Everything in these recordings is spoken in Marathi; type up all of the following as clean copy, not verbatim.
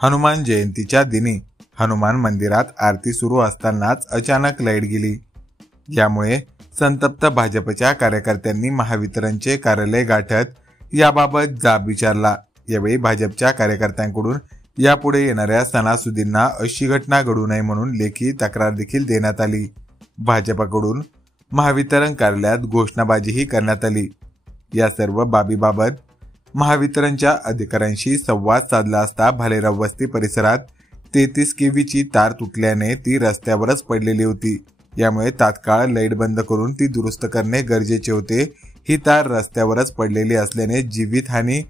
हनुमान जयंतीच्या दिनी हनुमान मंदिरात आरती सुरू असतानाच अचानक लाईट गेली। यामुळे संतप्त भाजपच्या कार्यकर्त्यांनी महावितरणचे कार्यालय गाठत याबाबत जाब विचारला। यावेळी भाजपच्या कार्यकर्त्यांकडून यापुढे येणाऱ्या सणासुदींना अशी घटना घडू नये म्हणून लेखी तक्रार देखील देण्यात आली। भाजपकडून महावितरण कार्यालयात घोषणाबाजीही करण्यात आली। या सर्व बाबीबाबत महावितरणच्या अधिकाऱ्यांशी संवाद साधला असता भालेराव वस्ती परिसरात 33 केव्हीची तार तुटल्याने ती रस्त्यावरच पडलेली होती। यामुळे तात्काळ लाईट बंद करून ती दुरुस्त करणे गरजेचे होते। ही तार रस्त्यावरच पडलेली असल्याने जीवितहानी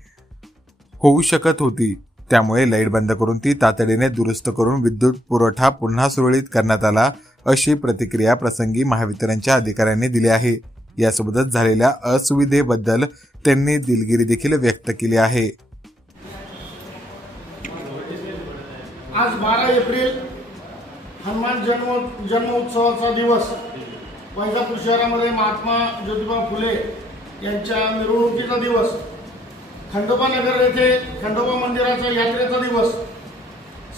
होऊ शकत होती। त्यामुळे लाईट बंद करून ती तातडीने दुरुस्त करून विद्युत पुरवठा पुन्हा सुरळीत करण्यात आला, अशी प्रतिक्रिया प्रसंगी महावितरणच्या अधिकाऱ्यांनी दिली आहे। यासोबतच झालेल्या असुविधेबद्दल त्यांनी दिलगिरी देखील व्यक्त केली आहे। आज 12 एप्रिल हनुमान जन्मोत्सवाचा दिवस। वैजापूर शहरामध्ये महात्मा ज्योतिबा फुले यांच्या मिरवणुकीचा दिवस। खंडोबा नगर येथे खंडोबा मंदिराचा यात्रेचा दिवस।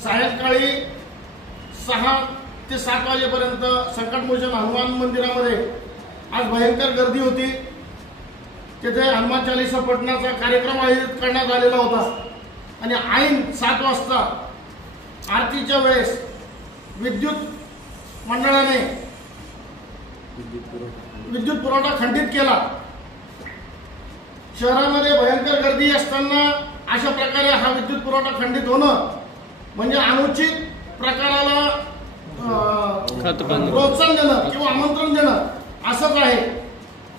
सायंकाळी 6 ते 7 वाजेपर्यंत संकटमोचन हनुमान मंदिरामध्ये आज भयंकर गर्दी होती। तिथे हनुमान चालीसा पठणाचा कार्यक्रम आयोजित करण्यात आलेला होता आणि ऐन 7 वाजता आरतीच्या वेळेस विद्युत मंडळाने विद्युत पुरवठा खंडित केला। शहरामध्ये भयंकर गर्दी असताना अशा प्रकारे हा विद्युत पुरवठा खंडित होणं म्हणजे अनुचित प्रकाराला प्रोत्साहन देणं किंवा आमंत्रण देणं असंच आहे।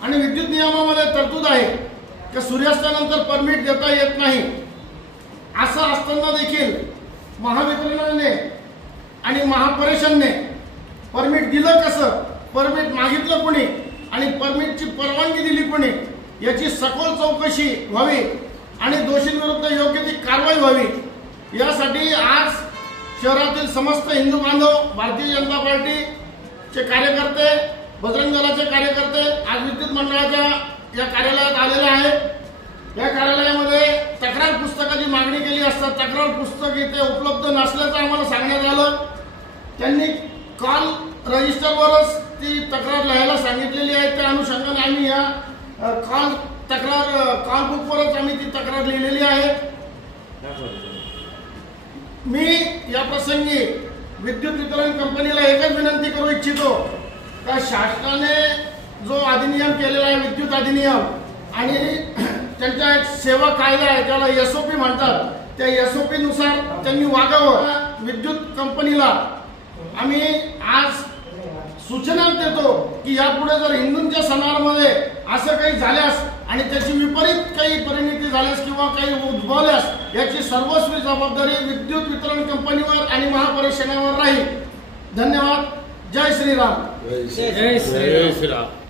आणि विद्युत नियमामध्ये तरतूद आहे की सूर्यास्तानंतर परमिट देता येत नाही। असं असताना देखील महावितरणाने आणि महापरिषदेने परमिट दिलं कसं, परमिट मागितलं कोणी आणि परमिटची परवानगी दिली कोणी, याची सखोल चौकशी व्हावी आणि दोषींविरुद्ध योग्य ती कारवाई व्हावी। यासाठी आज शहरातील समस्त हिंदू बांधव, भारतीय जनता पार्टीचे कार्यकर्ते, बजरंग दलाचे कार्यकर्ते आज विद्युत मंडळाच्या या कार्यालयात आलेले आहेत। या कार्यालयामध्ये तक्रार पुस्तकाची मागणी केली असता तक्रार पुस्तक इथे उपलब्ध नसल्याचं आम्हाला सांगण्यात आलं। त्यांनी कॉल रजिस्टरवरच ती तक्रार लिहायला सांगितलेली आहे। त्या अनुषंगाने आम्ही या कॉल बुकवरच आम्ही ती तक्रार लिहिलेली आहे। मी या प्रसंगी विद्युत वितरण कंपनीला एकच विनंती करू इच्छितो का शासनाने जो अधिनियम केलेला आहे विद्युत अधिनियम आणि त्यांचा एक सेवा कायदा आहे त्याला SOP म्हणतात, त्या SOP नुसार त्यांनी वागावं। विद्युत कंपनीला आम्ही आज सूचना देतो की यापुढे जर हिंदूंच्या सणांमध्ये असं काही झाल्यास आणि त्याची विपरीत काही परिणिती झाल्यास किंवा काही उद्भवल्यास याची सर्वस्वी जबाबदारी विद्युत वितरण कंपनीवर आणि महापरिषदेवर राहील। धन्यवाद। जय श्रीराम। जय श्रीराम।